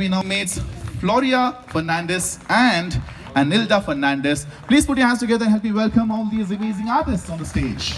be now mates Floria Fernandez and Anilda Fernandez. Please put your hands together and help me welcome all these amazing artists on the stage.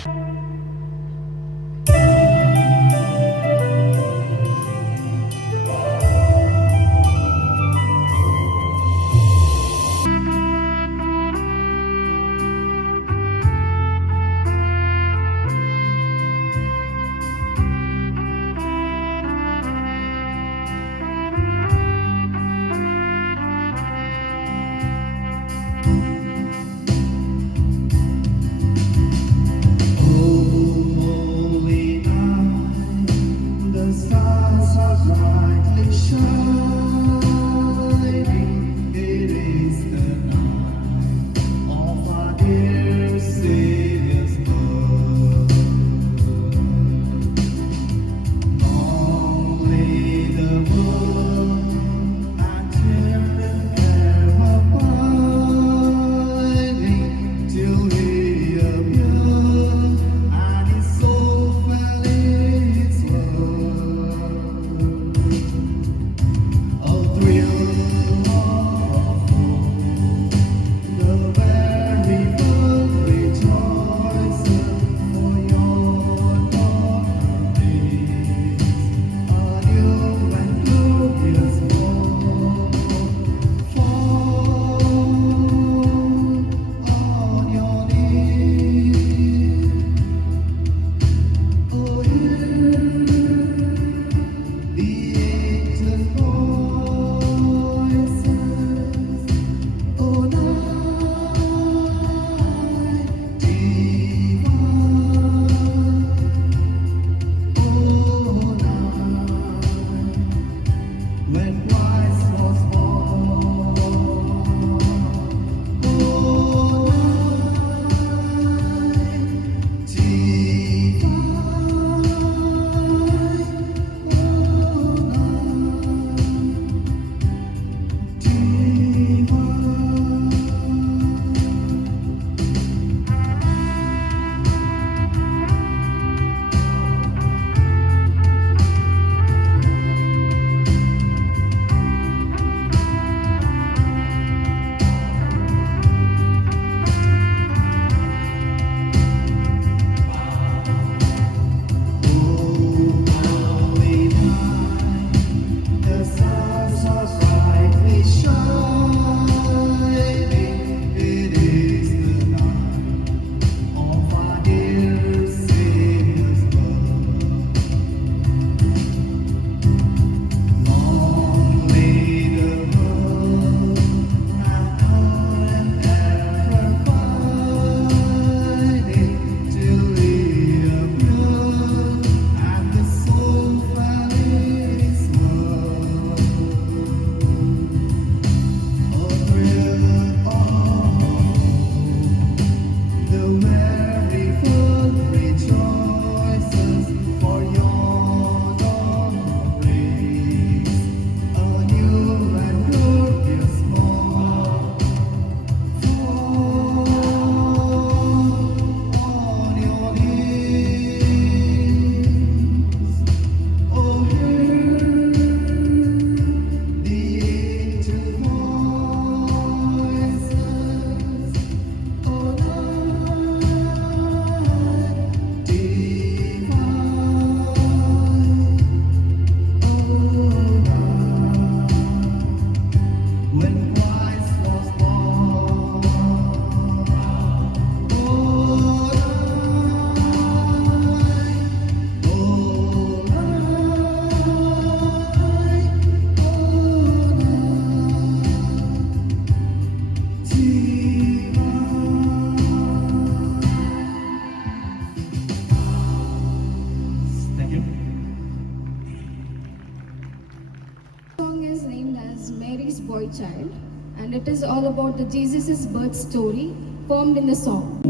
Boy Child, and it is all about the Jesus' birth story formed in the song.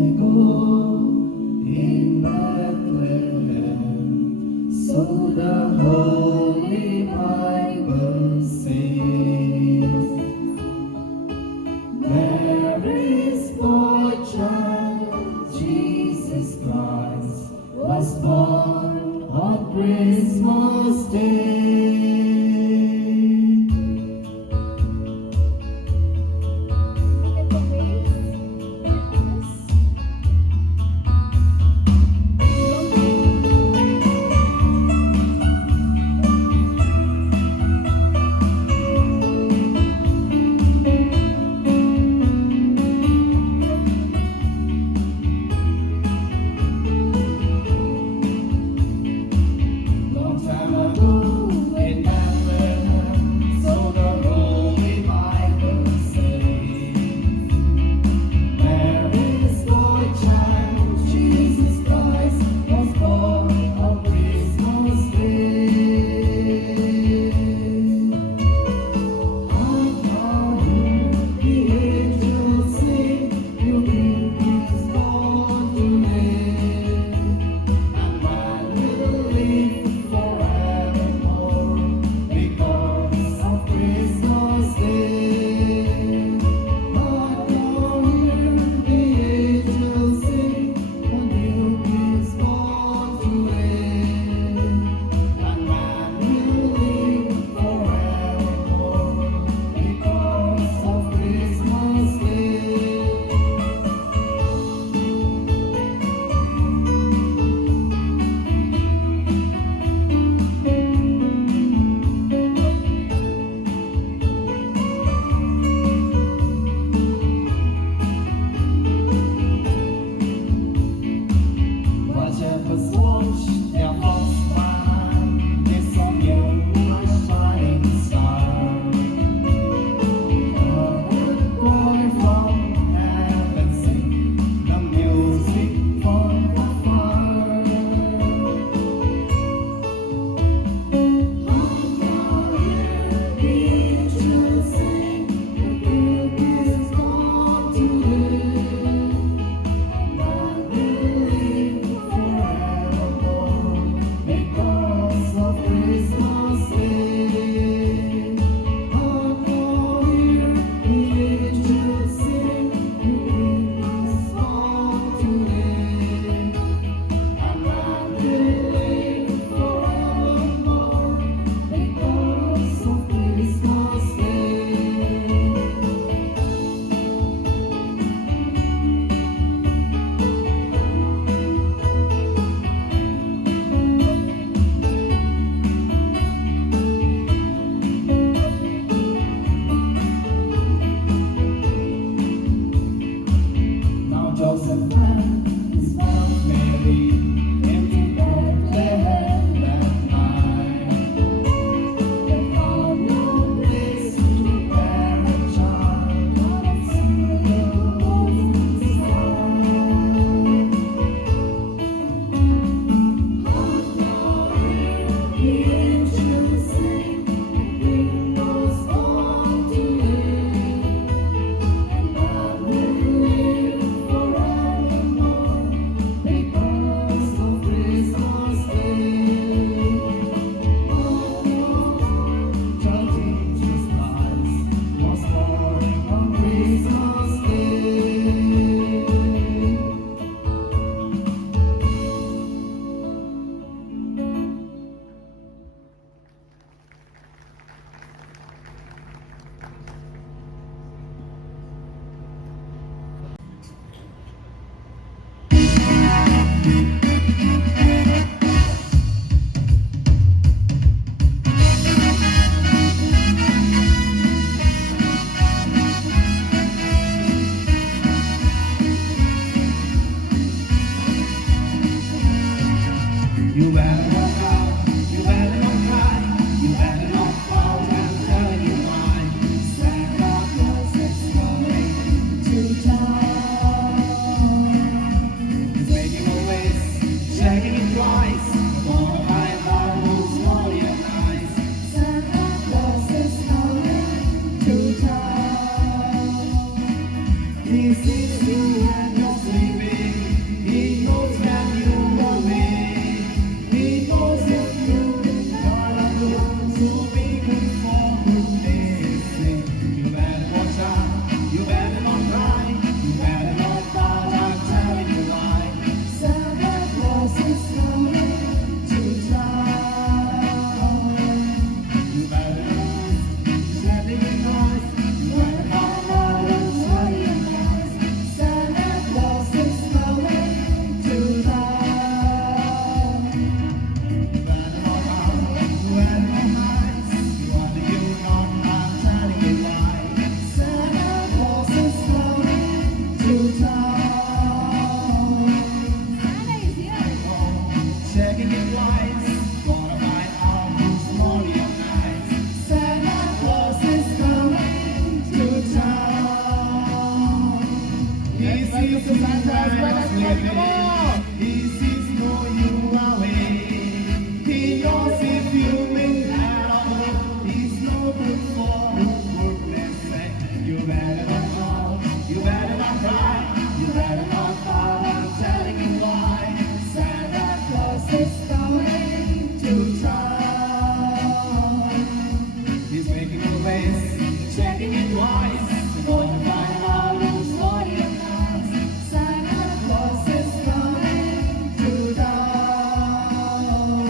In Bethlehem, so the Holy Bible says, Mary's boy child, Jesus Christ, was born on Christmas Day. He sees more you away. He knows if you've been glad or not. He's no good for goodness sake. You better not call, you better not cry, you better not fall. I'm telling you why. Santa Claus is coming to town. He's making a list, checking it twice. Going to find out who's naughty or nice. Santa Claus is coming to town.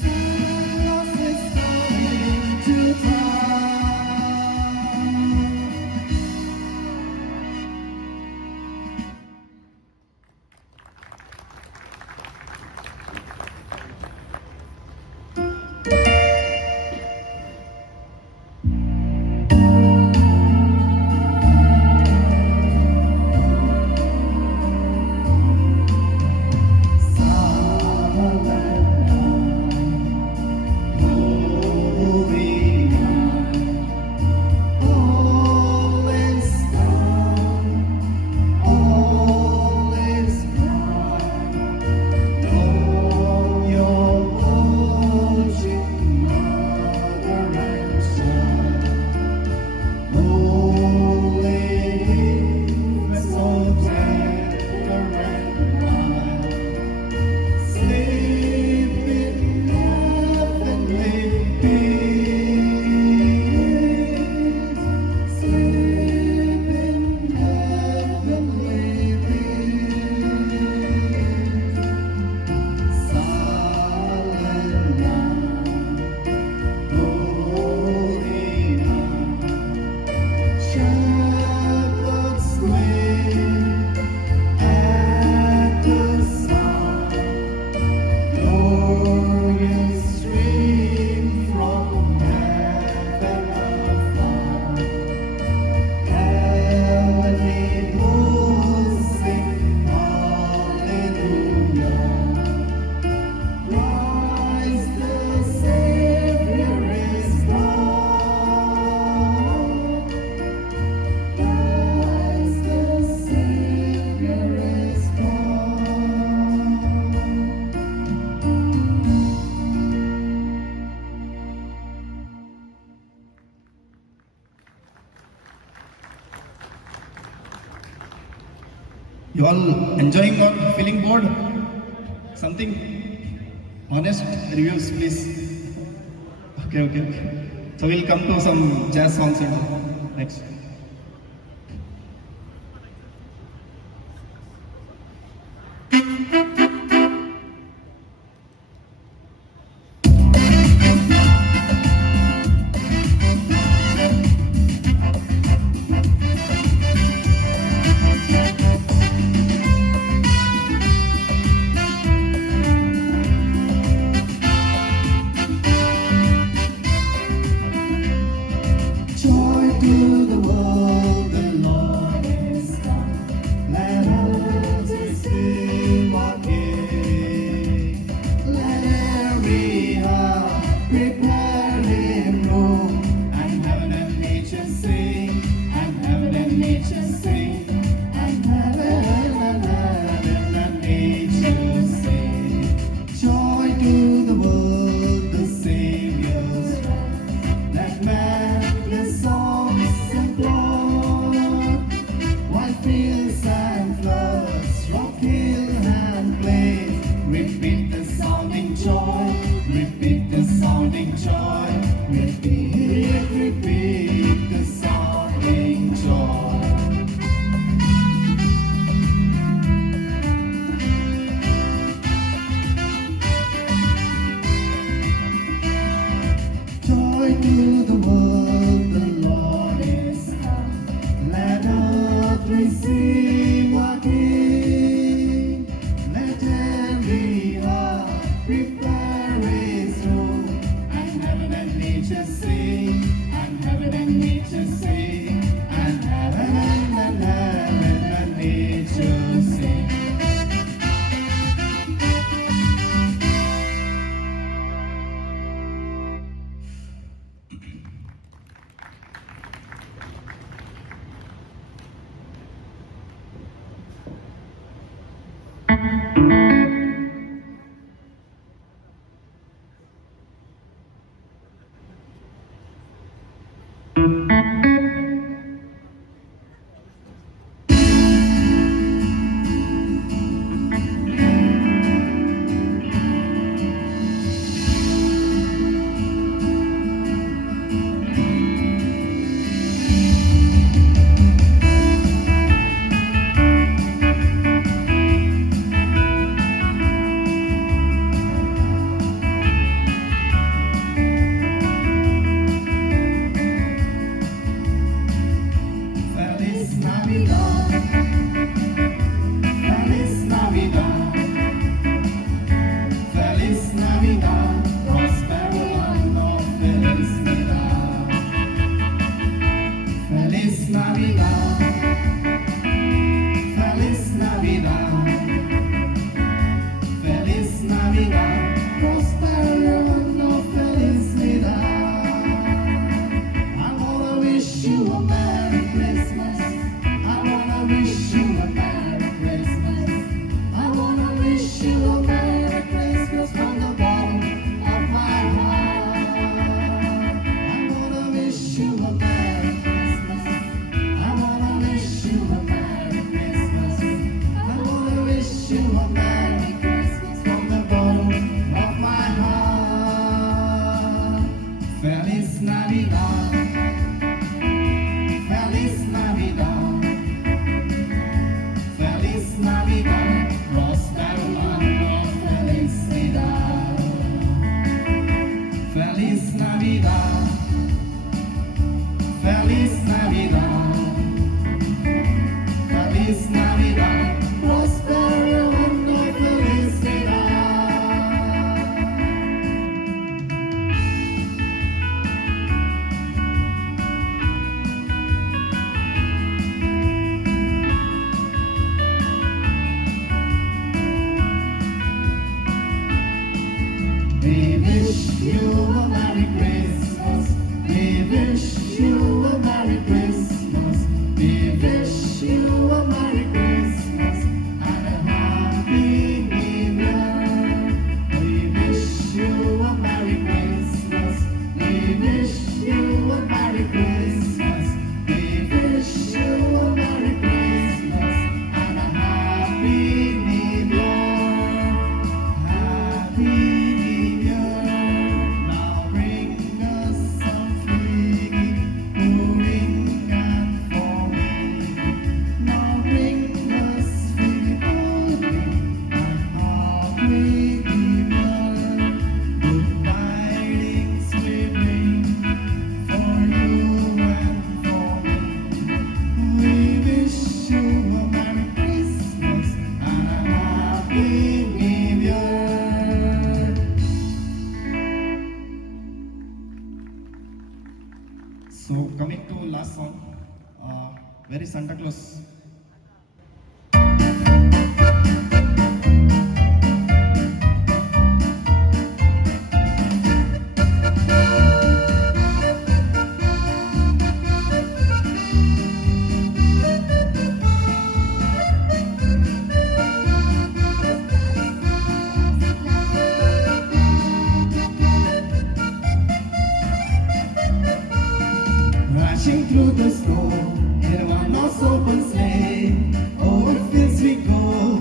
Santa Claus is coming to town. You all enjoying or feeling bored? Something? Honest reviews, please. Okay. So we'll come to some jazz songs and all. Next. Joy to the world, the Lord is come. Let us receive our King. Let every heart prepare Him room. And heaven and nature sing, and heaven and nature sing, and heaven and nature sing. Joy to the world, the Savior's rise. That man songs and blood, while fields and floods, rock, hill and plain, repeat the sounding joy, repeat the sounding joy, repeat the sounding joy. Joy to the world, the Lord is come. Let earth receive our King. Let every heart prepare His room. And heaven and great giver, good tidings we bring for you and for me. We wish you a Merry Christmas and a Happy New Year. So coming to last song, where is Santa Claus? Crashing through the snow in one horse open sleigh. Over fields we go,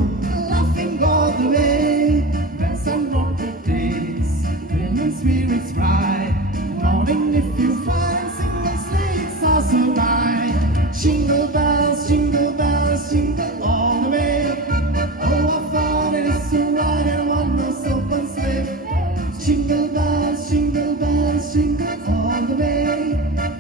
laughing all the way. Bells and water days, bringing spirits bright. Morning if you find single sleighs are so nice. Jingle bells, jingle all the way. Oh, what fun it is to ride in one horse open sleigh. Jingle bells, jingle all the way.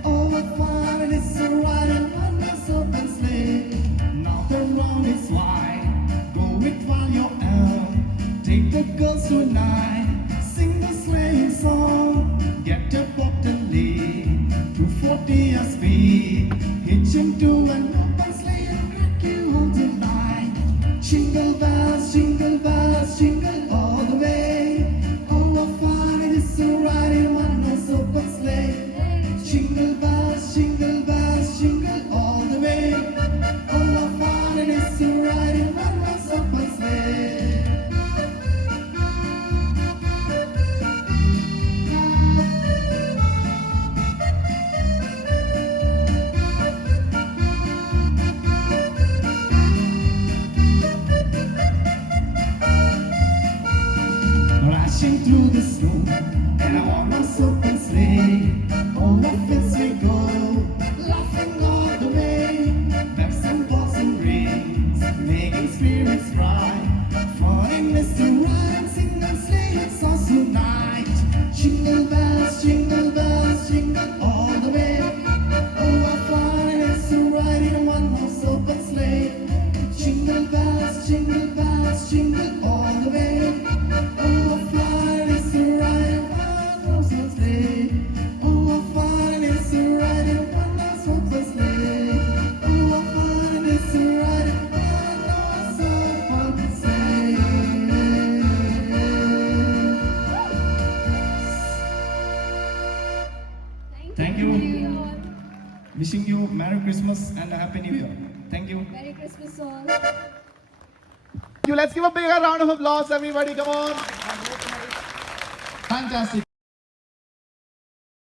Oh, what fun it is to ride in one horse open sleigh. Now the road is wide, go it while you're young. Take the girls tonight, sing the sleighing song. Get a bottle-ly, 240 a speed. Hitch into an open sleigh and rock you home tonight. Jingle bells, jingle all the way. Oh, what fun it is to ride in one horse open sleigh. Jingle bells, all the way. Oh, what fun it is to ride in one horse open sleigh. Crashing through the snow and I want us open sleigh. All the fields we go, laughing all the way. Bells and balls and rings, making spirits bright. Fun is to ride and sing and sleigh it's also night. Jingle bells, jingle all the way. Oh, what fun it is to ride in one horse open sleigh. Jingle bells, jingle all the way. Oh, what fun it is to ride in one horse open sleigh. Oh, what fun it is to ride in one horse open sleigh. Oh, what fun it is to ride in one horse open sleigh. Thank you. Wishing you Merry Christmas and a Happy New Year. Thank you. Merry Christmas all. Let's give a bigger round of applause, everybody. Come on. Fantastic.